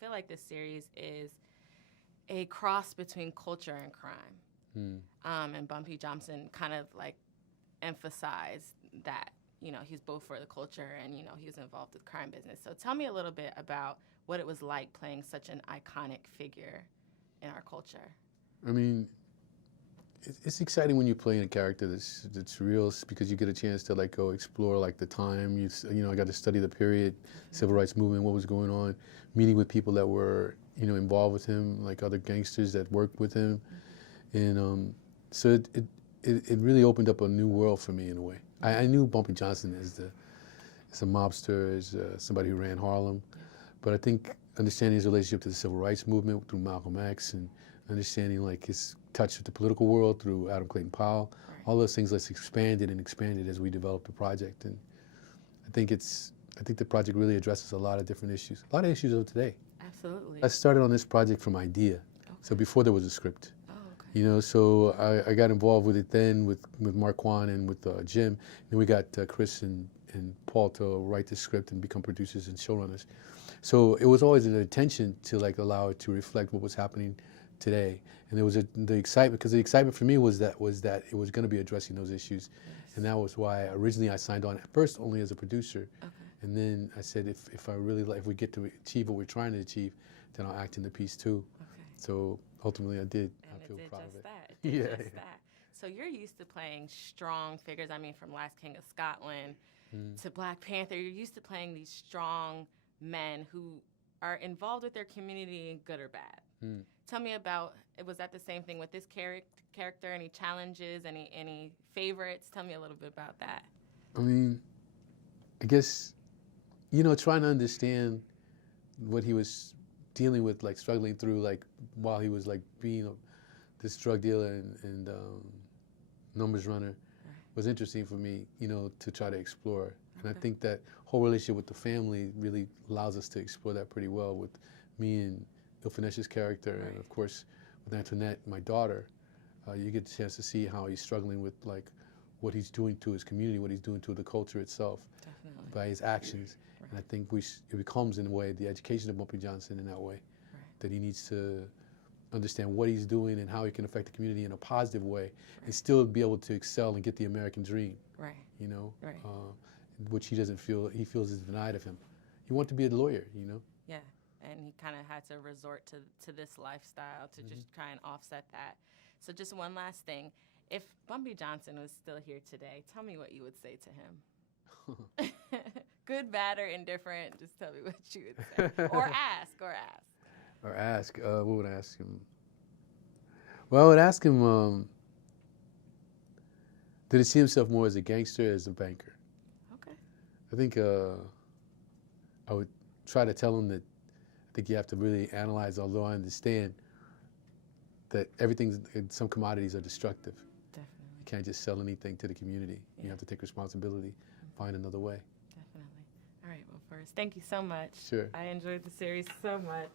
feel like this series is a cross between culture and crime. And Bumpy Johnson kind of like emphasized that, you know, he's both for the culture and, you know, he was involved with crime business. So tell me a little bit about what it was like playing such an iconic figure in our culture. I mean, it's exciting when you're playing a character that's real, because you get a chance to like go explore like the time. You know, I got to study the period, civil rights movement, what was going on, meeting with people that were, you know, involved with him, like other gangsters that worked with him, and so it really opened up a new world for me in a way. I knew Bumpy Johnson as a mobster, as somebody who ran Harlem, but I think understanding his relationship to the civil rights movement through Malcolm X, and understanding like his touch with the political world through Adam Clayton Powell, all those things let's expanded as we developed the project. And I think the project really addresses a lot of different issues, a lot of issues of today. Absolutely. I started on this project from idea, so before there was a script. You know, so I got involved with it then with Mark Kwan and with Jim. And we got Chris and Paul to write the script and become producers and showrunners. So it was always an intention to like allow it to reflect what was happening today. And there was the excitement, because the excitement for me was that it was going to be addressing those issues. Yes. And that was why originally I signed on at first only as a producer. And then I said, if we get to achieve what we're trying to achieve, then I'll act in the piece too. So ultimately I did. And I feel proud of it. It did just that. So you're used to playing strong figures. I mean, from Last King of Scotland to Black Panther, you're used to playing these strong men who are involved with their community in good or bad. Tell me about, was that the same thing with this character? Any challenges, any favorites? Tell me a little bit about that. I mean, I guess, you know, trying to understand what he was dealing with, like struggling through, like while he was like being this drug dealer and numbers runner, was interesting for me, you know, to try to explore. And I think that whole relationship with the family really allows us to explore that pretty well with me and Ilfinesh's character, and of course with Antoinette, my daughter. You get a chance to see how he's struggling with like what he's doing to his community, what he's doing to the culture itself by his actions. And I think it becomes, in a way, the education of Bumpy Johnson in that way, that he needs to understand what he's doing and how he can affect the community in a positive way, and still be able to excel and get the American dream. You know, which he feels is denied of him. He wanted to be a lawyer, you know. Yeah, and he kind of had to resort to this lifestyle to just try and offset that. So just one last thing. If Bumpy Johnson was still here today, tell me what you would say to him. Good, bad, or indifferent, just tell me what you would say. Or ask. What would I ask him? Well, I would ask him, did he see himself more as a gangster or as a banker? Okay. I think I would try to tell him that I think you have to really analyze, although I understand that some commodities are destructive. Definitely. You can't just sell anything to the community. You have to take responsibility, find another way. Definitely. All right, well, first, thank you so much. Sure. I enjoyed the series so much.